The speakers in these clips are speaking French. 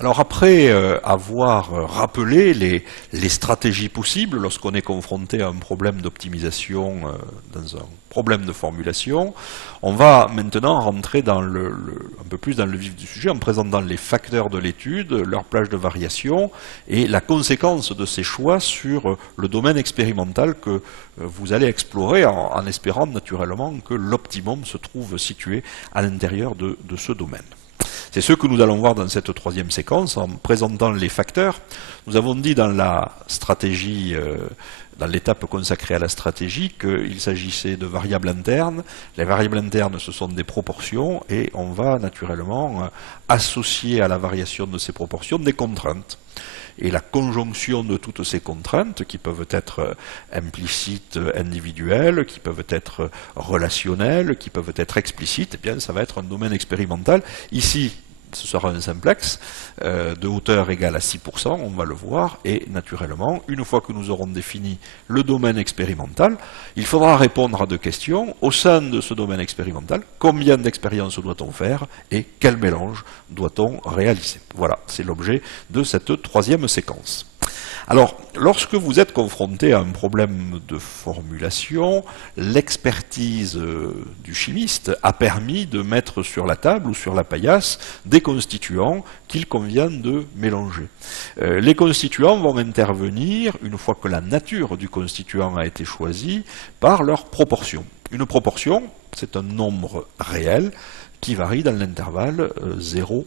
Alors après avoir rappelé les stratégies possibles lorsqu'on est confronté à un problème d'optimisation dans un problème de formulation, on va maintenant rentrer dans un peu plus dans le vif du sujet en présentant les facteurs de l'étude, leur plage de variation et la conséquence de ces choix sur le domaine expérimental que vous allez explorer en espérant naturellement que l'optimum se trouve situé à l'intérieur de ce domaine. C'est ce que nous allons voir dans cette troisième séquence en présentant les facteurs. Nous avons dit dans la stratégie, dans l'étape consacrée à la stratégie, qu'il s'agissait de variables internes. Les variables internes, ce sont des proportions et on va naturellement associer à la variation de ces proportions des contraintes. Et la conjonction de toutes ces contraintes, qui peuvent être implicites, individuelles, qui peuvent être relationnelles, qui peuvent être explicites, eh bien, ça va être un domaine expérimental. Ici, ce sera un simplex de hauteur égale à 6%, on va le voir, et naturellement, une fois que nous aurons défini le domaine expérimental, il faudra répondre à deux questions. Au sein de ce domaine expérimental, combien d'expériences doit-on faire et quel mélange doit-on réaliser? Voilà, c'est l'objet de cette troisième séquence. Alors, lorsque vous êtes confronté à un problème de formulation, l'expertise du chimiste a permis de mettre sur la table ou sur la paillasse des constituants qu'il convient de mélanger. Les constituants vont intervenir, une fois que la nature du constituant a été choisie, par leur proportion. Une proportion, c'est un nombre réel qui varie dans l'intervalle 0,1.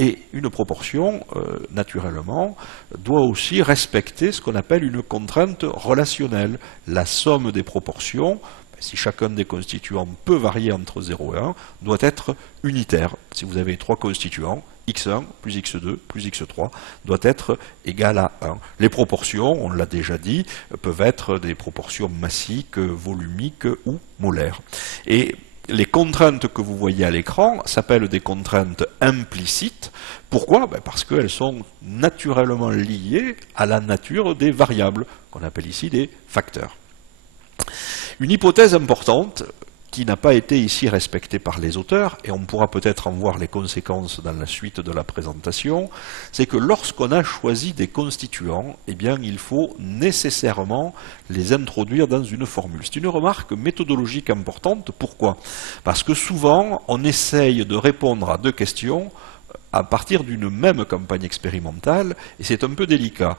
Et une proportion, naturellement, doit aussi respecter ce qu'on appelle une contrainte relationnelle. La somme des proportions, si chacun des constituants peut varier entre 0 et 1, doit être unitaire. Si vous avez trois constituants, x1 plus x2 plus x3 doit être égal à 1. Les proportions, on l'a déjà dit, peuvent être des proportions massiques, volumiques ou molaires. Et les contraintes que vous voyez à l'écran s'appellent des contraintes implicites. Pourquoi? Parce qu'elles sont naturellement liées à la nature des variables, qu'on appelle ici des facteurs. Une hypothèse importante qui n'a pas été ici respectée par les auteurs, et on pourra peut-être en voir les conséquences dans la suite de la présentation, c'est que lorsqu'on a choisi des constituants, eh bien, il faut nécessairement les introduire dans une formule. C'est une remarque méthodologique importante. Pourquoi? Parce que souvent, on essaye de répondre à deux questions à partir d'une même campagne expérimentale, et c'est un peu délicat.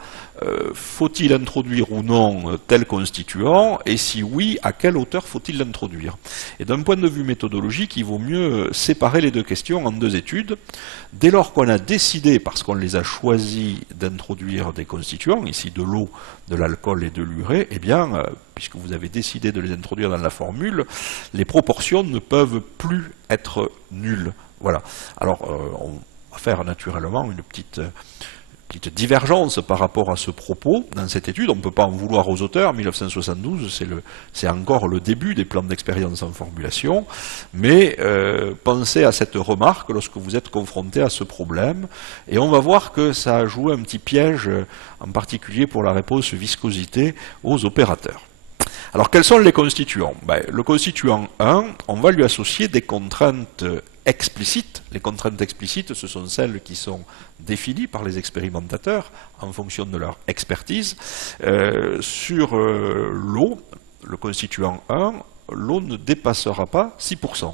Faut-il introduire ou non tel constituant, et si oui, à quelle hauteur faut-il l'introduire? Et d'un point de vue méthodologique, il vaut mieux séparer les deux questions en deux études. Dès lors qu'on a décidé, parce qu'on les a choisis, d'introduire des constituants, ici de l'eau, de l'alcool et de l'urée, eh bien, puisque vous avez décidé de les introduire dans la formule, les proportions ne peuvent plus être nulles. Voilà. Alors, on va faire naturellement une petite divergence par rapport à ce propos dans cette étude. On ne peut pas en vouloir aux auteurs. 1972, c'est encore le début des plans d'expérience en formulation. Mais pensez à cette remarque lorsque vous êtes confronté à ce problème. Et on va voir que ça a joué un petit piège, en particulier pour la réponse viscosité aux opérateurs. Alors, quels sont les constituants? Le constituant 1, on va lui associer des contraintes explicites. Les contraintes explicites, ce sont celles qui sont définies par les expérimentateurs en fonction de leur expertise. Sur l'eau, le constituant 1, l'eau ne dépassera pas 6%.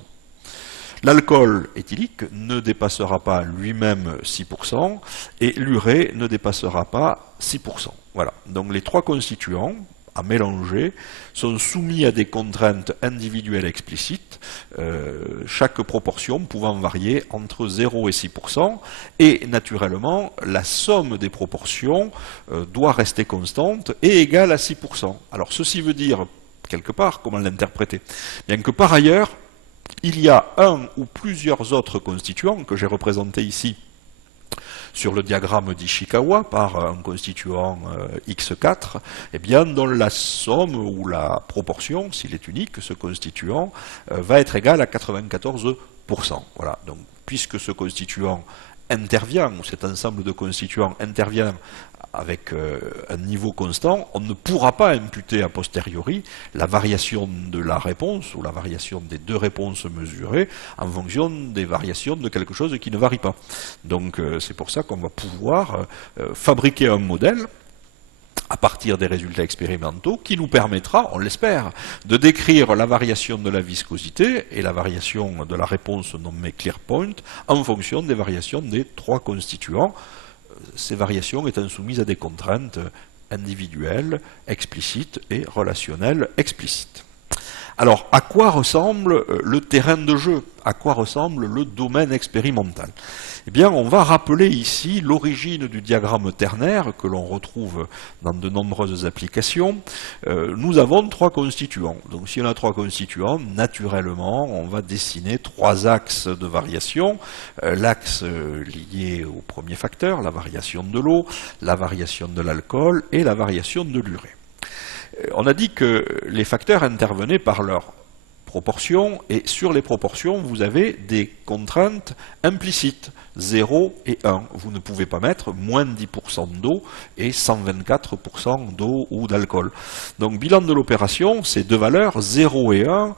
L'alcool éthylique ne dépassera pas lui-même 6% et l'urée ne dépassera pas 6%. Voilà. Donc les trois constituants à mélanger sont soumis à des contraintes individuelles explicites, chaque proportion pouvant varier entre 0 et 6%, et naturellement la somme des proportions doit rester constante et égale à 6%. Alors ceci veut dire, quelque part, comment l'interpréter? Bien que par ailleurs, il y a un ou plusieurs autres constituants que j'ai représentés ici sur le diagramme d'Ishikawa par un constituant x4, eh bien, dont la somme ou la proportion, s'il est unique, ce constituant, va être égale à 94%. Voilà. Donc, puisque ce constituant intervient, ou cet ensemble de constituants intervient avec un niveau constant, on ne pourra pas imputer a posteriori la variation de la réponse ou la variation des deux réponses mesurées en fonction des variations de quelque chose qui ne varie pas. Donc c'est pour ça qu'on va pouvoir fabriquer un modèle à partir des résultats expérimentaux qui nous permettra, on l'espère, de décrire la variation de la viscosité et la variation de la réponse nommée clear point en fonction des variations des trois constituants, ces variations étant soumises à des contraintes individuelles, explicites et relationnelles explicites. Alors, à quoi ressemble le terrain de jeu? À quoi ressemble le domaine expérimental? Eh bien, on va rappeler ici l'origine du diagramme ternaire que l'on retrouve dans de nombreuses applications. Nous avons trois constituants. Donc, si on a trois constituants, naturellement, on va dessiner trois axes de variation. L'axe lié au premier facteur, la variation de l'eau, la variation de l'alcool et la variation de l'urée. On a dit que les facteurs intervenaient par leur proportions, et sur les proportions, vous avez des contraintes implicites, 0 et 1. Vous ne pouvez pas mettre moins de 10% d'eau et 124% d'eau ou d'alcool. Donc, bilan de l'opération, ces deux valeurs, 0 et 1,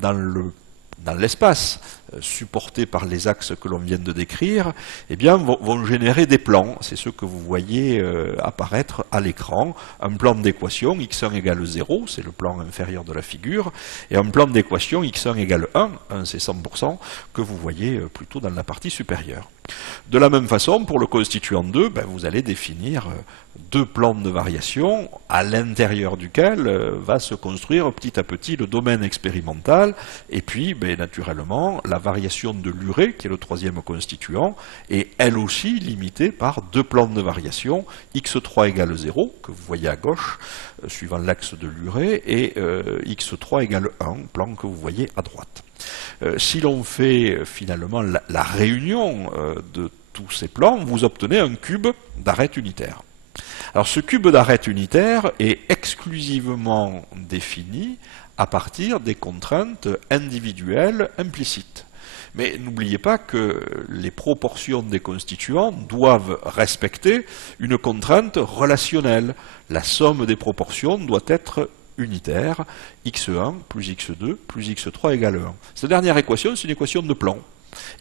dans l'espace, supportés par les axes que l'on vient de décrire, eh bien, vont générer des plans. C'est ce que vous voyez apparaître à l'écran. Un plan d'équation, x1 égale 0, c'est le plan inférieur de la figure, et un plan d'équation x1 égale 1, 1 c'est 100%, que vous voyez plutôt dans la partie supérieure. De la même façon, pour le constituant 2, vous allez définir deux plans de variation à l'intérieur duquel va se construire petit à petit le domaine expérimental, et puis, naturellement, la variation de l'urée, qui est le troisième constituant, est elle aussi limitée par deux plans de variation, x3 égale 0, que vous voyez à gauche, suivant l'axe de l'urée, et x3 égale 1, plan que vous voyez à droite. Si l'on fait finalement la réunion de tous ces plans, vous obtenez un cube d'arête unitaire. Alors ce cube d'arête unitaire est exclusivement défini à partir des contraintes individuelles implicites. Mais n'oubliez pas que les proportions des constituants doivent respecter une contrainte relationnelle. La somme des proportions doit être unitaire, x1 plus x2 plus x3 égale 1. Cette dernière équation, c'est une équation de plan.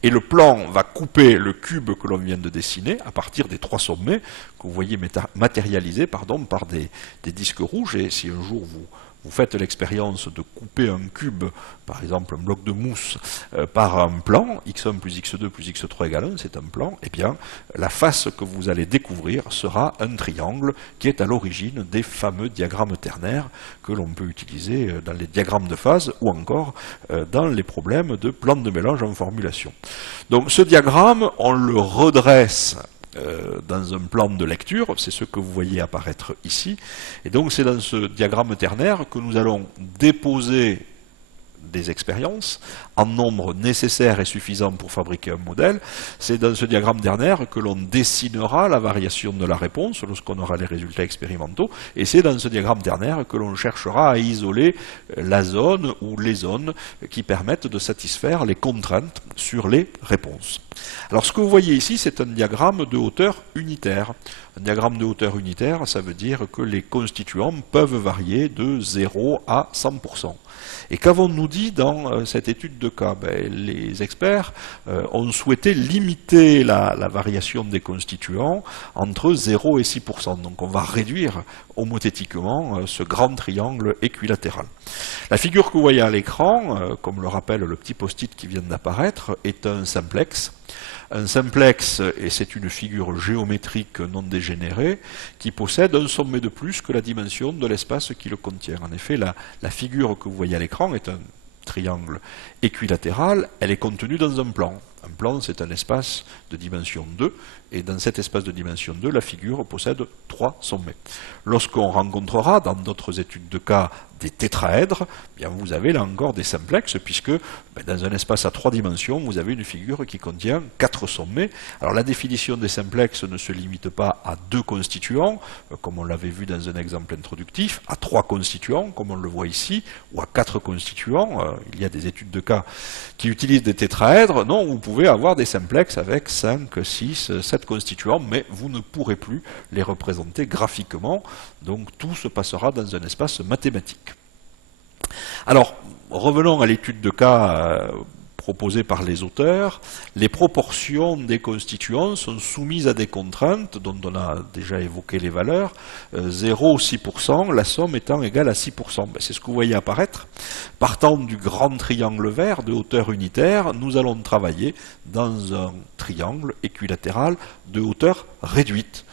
Et le plan va couper le cube que l'on vient de dessiner à partir des trois sommets que vous voyez matérialisés par des disques rouges. Et si un jour vous faites l'expérience de couper un cube, par exemple un bloc de mousse, par un plan, x1 plus x2 plus x3 égale 1, c'est un plan, eh bien, la face que vous allez découvrir sera un triangle qui est à l'origine des fameux diagrammes ternaires que l'on peut utiliser dans les diagrammes de phase ou encore dans les problèmes de plans de mélange en formulation. Donc ce diagramme, on le redresse dans un plan de lecture, c'est ce que vous voyez apparaître ici, et donc c'est dans ce diagramme ternaire que nous allons déposer des expériences en nombre nécessaire et suffisant pour fabriquer un modèle. C'est dans ce diagramme ternaire que l'on dessinera la variation de la réponse lorsqu'on aura les résultats expérimentaux, et c'est dans ce diagramme ternaire que l'on cherchera à isoler la zone ou les zones qui permettent de satisfaire les contraintes sur les réponses. Alors ce que vous voyez ici, c'est un diagramme de hauteur unitaire. Un diagramme de hauteur unitaire, ça veut dire que les constituants peuvent varier de 0 à 100%. Et qu'avons-nous dit dans cette étude de cas? Les experts ont souhaité limiter la variation des constituants entre 0 et 6%. Donc on va réduire homothétiquement ce grand triangle équilatéral. La figure que vous voyez à l'écran, comme le rappelle le petit post-it qui vient d'apparaître, est un simplex. Un simplex, et c'est une figure géométrique non dégénérée, qui possède un sommet de plus que la dimension de l'espace qui le contient. En effet, la figure que vous voyez à l'écran est un triangle équilatéral, elle est contenue dans un plan. Un plan, c'est un espace de dimension 2, et dans cet espace de dimension 2, la figure possède 3 sommets. Lorsqu'on rencontrera dans d'autres études de cas des tétraèdres, bien vous avez là encore des simplexes, puisque dans un espace à 3 dimensions, vous avez une figure qui contient 4 sommets. Alors la définition des simplexes ne se limite pas à 2 constituants, comme on l'avait vu dans un exemple introductif, à 3 constituants, comme on le voit ici, ou à 4 constituants. Il y a des études de cas qui utilisent des tétraèdres. Non, vous pouvez pouvez avoir des simplex avec 5, 6, 7 constituants, mais vous ne pourrez plus les représenter graphiquement, donc tout se passera dans un espace mathématique. Alors, revenons à l'étude de cas proposée par les auteurs. Les proportions des constituants sont soumises à des contraintes dont on a déjà évoqué les valeurs. 0 ou 6%, la somme étant égale à 6%. C'est ce que vous voyez apparaître. Partant du grand triangle vert de hauteur unitaire, nous allons travailler dans un triangle équilatéral de hauteur réduite.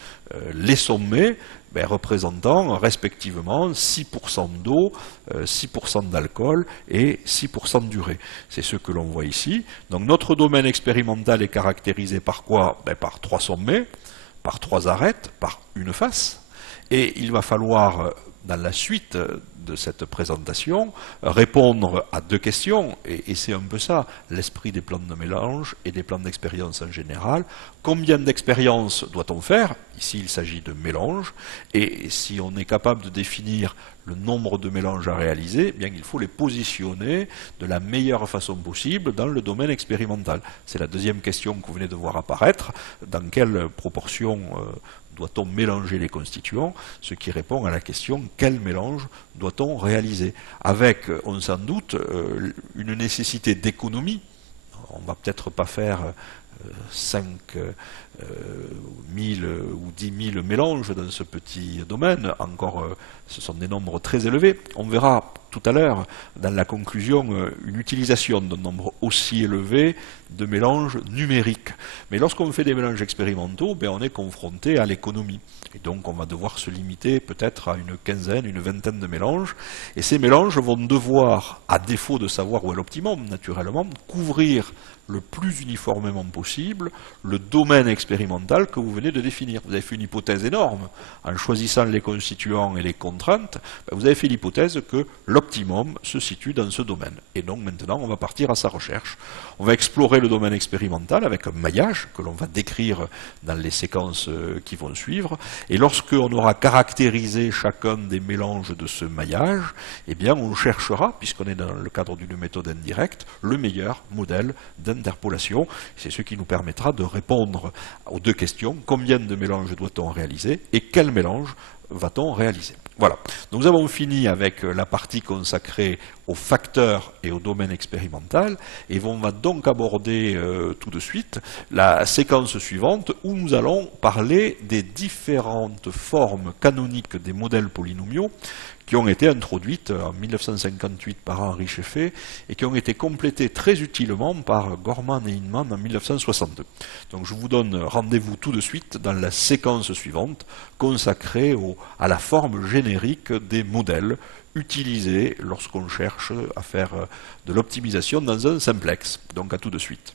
Les sommets représentant respectivement 6% d'eau, 6% d'alcool et 6% d'urée. C'est ce que l'on voit ici. Donc notre domaine expérimental est caractérisé par quoi? Par 3 sommets, par 3 arêtes, par une face. Et il va falloir, dans la suite de cette présentation, répondre à 2 questions, et c'est un peu ça, l'esprit des plans de mélange et des plans d'expérience en général. Combien d'expériences doit-on faire? Ici, il s'agit de mélanges, et si on est capable de définir le nombre de mélanges à réaliser, eh bien, il faut les positionner de la meilleure façon possible dans le domaine expérimental. C'est la deuxième question que vous venez de voir apparaître. Dans quelle proportion doit-on mélanger les constituants? Ce qui répond à la question quel mélange doit-on réaliser? Avec, on s'en doute, une nécessité d'économie. On ne va peut-être pas faire 5 000 ou 10 000 mélanges dans ce petit domaine. Encore, ce sont des nombres très élevés. On verra tout à l'heure, dans la conclusion, une utilisation d'un nombre aussi élevé de mélanges numériques. Mais lorsqu'on fait des mélanges expérimentaux, on est confronté à l'économie. Et donc on va devoir se limiter peut-être à une quinzaine, une vingtaine de mélanges. Et ces mélanges vont devoir, à défaut de savoir où est l'optimum, naturellement, couvrir le plus uniformément possible le domaine expérimental que vous venez de définir. Vous avez fait une hypothèse énorme. En choisissant les constituants et les contraintes, vous avez fait l'hypothèse que l'optimum se situe dans ce domaine. Et donc maintenant, on va partir à sa recherche. On va explorer le domaine expérimental avec un maillage que l'on va décrire dans les séquences qui vont suivre. Et lorsqu'on aura caractérisé chacun des mélanges de ce maillage, eh bien on cherchera, puisqu'on est dans le cadre d'une méthode indirecte, le meilleur modèle d'interpolation. C'est ce qui nous permettra de répondre aux 2 questions. Combien de mélanges doit-on réaliser et quel mélange va-t-on réaliser? Voilà. Nous avons fini avec la partie consacrée aux facteurs et au domaine expérimental, et on va donc aborder tout de suite la séquence suivante où nous allons parler des différentes formes canoniques des modèles polynomiaux qui ont été introduites en 1958 par Henri Scheffé et qui ont été complétées très utilement par Gorman et Hinman en 1962. Donc je vous donne rendez-vous tout de suite dans la séquence suivante consacrée à la forme générique des modèles utilisés lorsqu'on cherche à faire de l'optimisation dans un simplex. Donc à tout de suite.